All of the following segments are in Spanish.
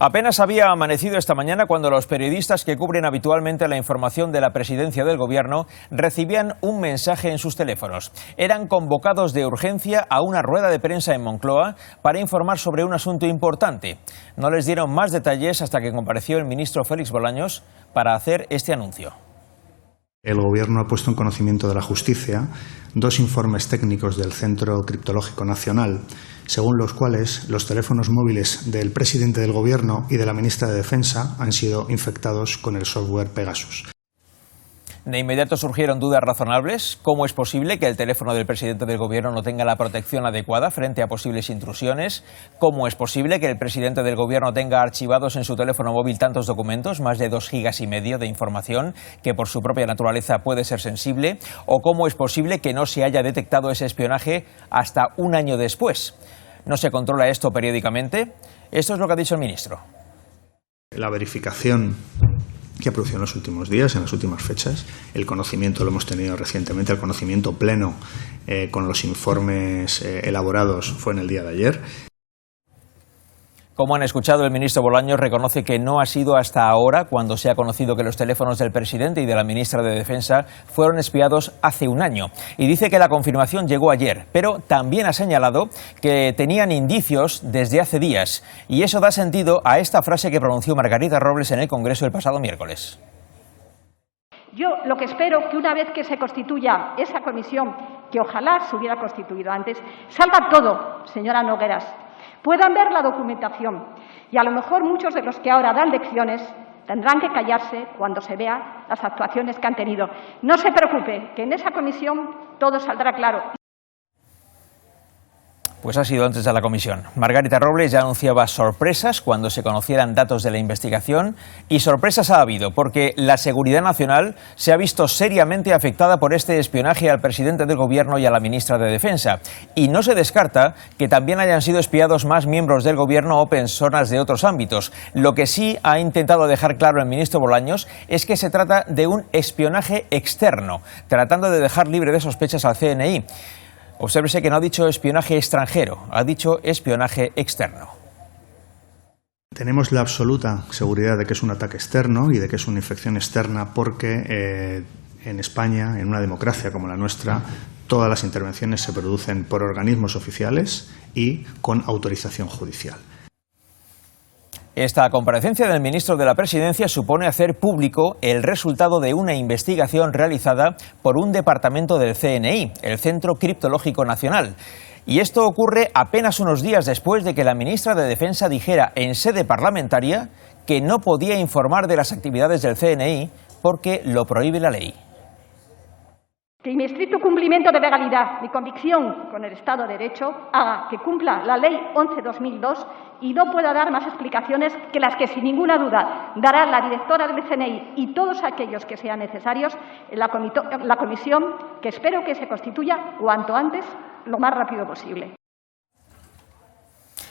Apenas había amanecido esta mañana cuando los periodistas que cubren habitualmente la información de la presidencia del Gobierno recibían un mensaje en sus teléfonos. Eran convocados de urgencia a una rueda de prensa en Moncloa para informar sobre un asunto importante. No les dieron más detalles hasta que compareció el ministro Félix Bolaños para hacer este anuncio. El Gobierno ha puesto en conocimiento de la Justicia dos informes técnicos del Centro Criptológico Nacional, según los cuales los teléfonos móviles del presidente del Gobierno y de la ministra de Defensa han sido infectados con el software Pegasus. De inmediato surgieron dudas razonables. ¿Cómo es posible que el teléfono del presidente del Gobierno no tenga la protección adecuada frente a posibles intrusiones? ¿Cómo es posible que el presidente del Gobierno tenga archivados en su teléfono móvil tantos documentos, más de 2,5 gigas de información, que por su propia naturaleza puede ser sensible? ¿O cómo es posible que no se haya detectado ese espionaje hasta un año después? ¿No se controla esto periódicamente? Esto es lo que ha dicho el ministro. La verificación que ha producido en los últimos días, en las últimas fechas, el conocimiento lo hemos tenido recientemente, el conocimiento pleno con los informes elaborados fue en el día de ayer. Como han escuchado, el ministro Bolaños reconoce que no ha sido hasta ahora cuando se ha conocido que los teléfonos del presidente y de la ministra de Defensa fueron espiados hace un año. Y dice que la confirmación llegó ayer, pero también ha señalado que tenían indicios desde hace días. Y eso da sentido a esta frase que pronunció Margarita Robles en el Congreso el pasado miércoles. Yo lo que espero que una vez que se constituya esa comisión, que ojalá se hubiera constituido antes, salga todo, señora Nogueras, puedan ver la documentación y a lo mejor muchos de los que ahora dan lecciones tendrán que callarse cuando se vean las actuaciones que han tenido. No se preocupe, que en esa comisión todo saldrá claro. Pues ha sido antes de la comisión. Margarita Robles ya anunciaba sorpresas cuando se conocieran datos de la investigación, y sorpresas ha habido porque la seguridad nacional se ha visto seriamente afectada por este espionaje al presidente del Gobierno y a la ministra de Defensa. Y no se descarta que también hayan sido espiados más miembros del Gobierno o personas de otros ámbitos. Lo que sí ha intentado dejar claro el ministro Bolaños es que se trata de un espionaje externo, tratando de dejar libre de sospechas al CNI. Obsérvese que no ha dicho espionaje extranjero, ha dicho espionaje externo. Tenemos la absoluta seguridad de que es un ataque externo y de que es una infección externa porque en España, en una democracia como la nuestra, todas las intervenciones se producen por organismos oficiales y con autorización judicial. Esta comparecencia del ministro de la Presidencia supone hacer público el resultado de una investigación realizada por un departamento del CNI, el Centro Criptológico Nacional. Y esto ocurre apenas unos días después de que la ministra de Defensa dijera en sede parlamentaria que no podía informar de las actividades del CNI porque lo prohíbe la ley. Que mi estricto cumplimiento de legalidad, mi convicción con el Estado de Derecho, haga que cumpla la Ley 11/2002 y no pueda dar más explicaciones que las que sin ninguna duda dará la directora del CNI y todos aquellos que sean necesarios en la comisión, que espero que se constituya cuanto antes, lo más rápido posible.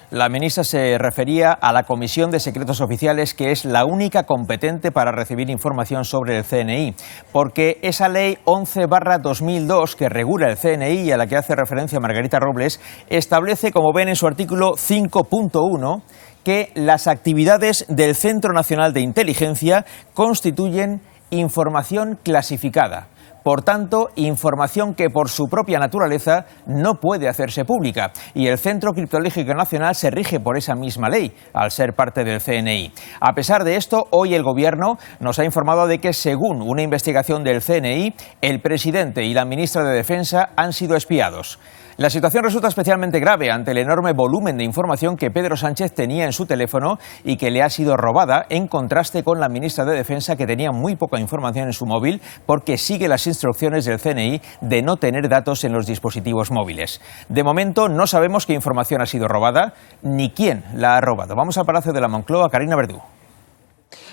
La ministra se refería a la Comisión de Secretos Oficiales, que es la única competente para recibir información sobre el CNI, porque esa ley 11/2002 que regula el CNI y a la que hace referencia Margarita Robles establece, como ven en su artículo 5.1, que las actividades del Centro Nacional de Inteligencia constituyen información clasificada. Por tanto, información que por su propia naturaleza no puede hacerse pública. Y el Centro Criptológico Nacional se rige por esa misma ley, al ser parte del CNI. A pesar de esto, hoy el Gobierno nos ha informado de que, según una investigación del CNI, el presidente y la ministra de Defensa han sido espiados. La situación resulta especialmente grave ante el enorme volumen de información que Pedro Sánchez tenía en su teléfono y que le ha sido robada, en contraste con la ministra de Defensa, que tenía muy poca información en su móvil porque sigue las instrucciones del CNI de no tener datos en los dispositivos móviles. De momento no sabemos qué información ha sido robada ni quién la ha robado. Vamos al Palacio de la Moncloa, Karina Verdú.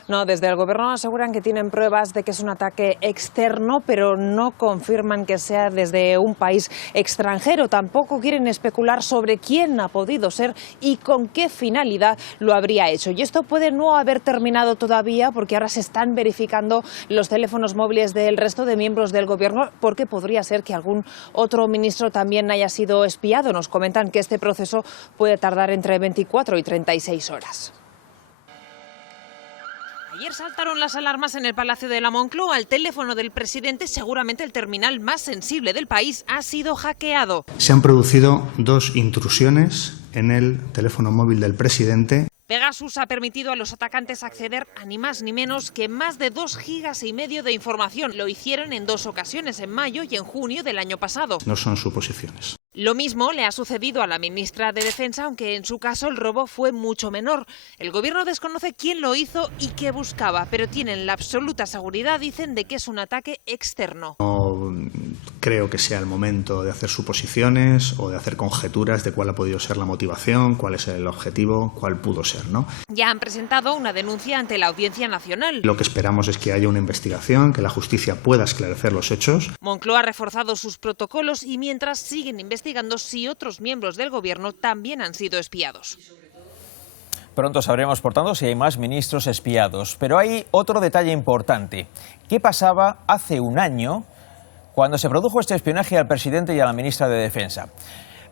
No, desde el Gobierno aseguran que tienen pruebas de que es un ataque externo, pero no confirman que sea desde un país extranjero. Tampoco quieren especular sobre quién ha podido ser y con qué finalidad lo habría hecho. Y esto puede no haber terminado todavía, porque ahora se están verificando los teléfonos móviles del resto de miembros del Gobierno, porque podría ser que algún otro ministro también haya sido espiado. Nos comentan que este proceso puede tardar entre 24 y 36 horas. Ayer saltaron las alarmas en el Palacio de la Moncloa. El teléfono del presidente, seguramente el terminal más sensible del país, ha sido hackeado. Se han producido 2 intrusiones en el teléfono móvil del presidente. Pegasus ha permitido a los atacantes acceder a ni más ni menos que más de 2,5 gigas de información. Lo hicieron en 2 ocasiones, en mayo y en junio del año pasado. No son suposiciones. Lo mismo le ha sucedido a la ministra de Defensa, aunque en su caso el robo fue mucho menor. El gobierno desconoce quién lo hizo y qué buscaba, pero tienen la absoluta seguridad, dicen, de que es un ataque externo. No creo que sea el momento de hacer suposiciones o de hacer conjeturas de cuál ha podido ser la motivación, cuál es el objetivo, cuál pudo ser, ¿no? Ya han presentado una denuncia ante la Audiencia Nacional. Lo que esperamos es que haya una investigación, que la justicia pueda esclarecer los hechos. Moncloa ha reforzado sus protocolos y mientras siguen investigando si otros miembros del gobierno también han sido espiados. Pronto sabremos, por tanto, si hay más ministros espiados. Pero hay otro detalle importante. ¿Qué pasaba hace un año cuando se produjo este espionaje al presidente y a la ministra de Defensa?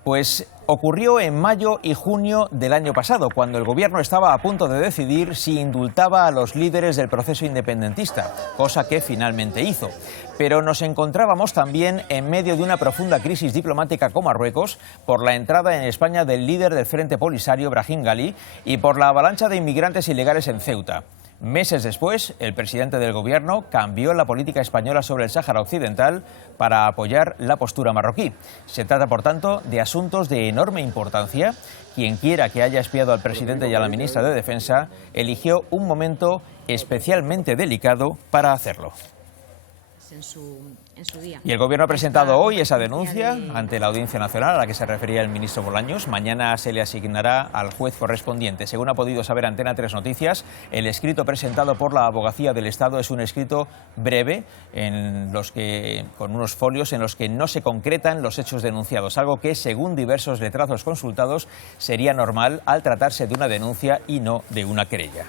Pues ocurrió en mayo y junio del año pasado, cuando el gobierno estaba a punto de decidir si indultaba a los líderes del proceso independentista, cosa que finalmente hizo. Pero nos encontrábamos también en medio de una profunda crisis diplomática con Marruecos por la entrada en España del líder del Frente Polisario, Brahim Ghali, y por la avalancha de inmigrantes ilegales en Ceuta. Meses después, el presidente del gobierno cambió la política española sobre el Sáhara Occidental para apoyar la postura marroquí. Se trata, por tanto, de asuntos de enorme importancia. Quien quiera que haya espiado al presidente y a la ministra de Defensa eligió un momento especialmente delicado para hacerlo. En su día. Y el Gobierno ha presentado hoy esa denuncia ante la Audiencia Nacional a la que se refería el ministro Bolaños. Mañana se le asignará al juez correspondiente. Según ha podido saber Antena 3 Noticias, el escrito presentado por la Abogacía del Estado es un escrito breve con unos folios en los que no se concretan los hechos denunciados, algo que, según diversos letrazos consultados, sería normal al tratarse de una denuncia y no de una querella.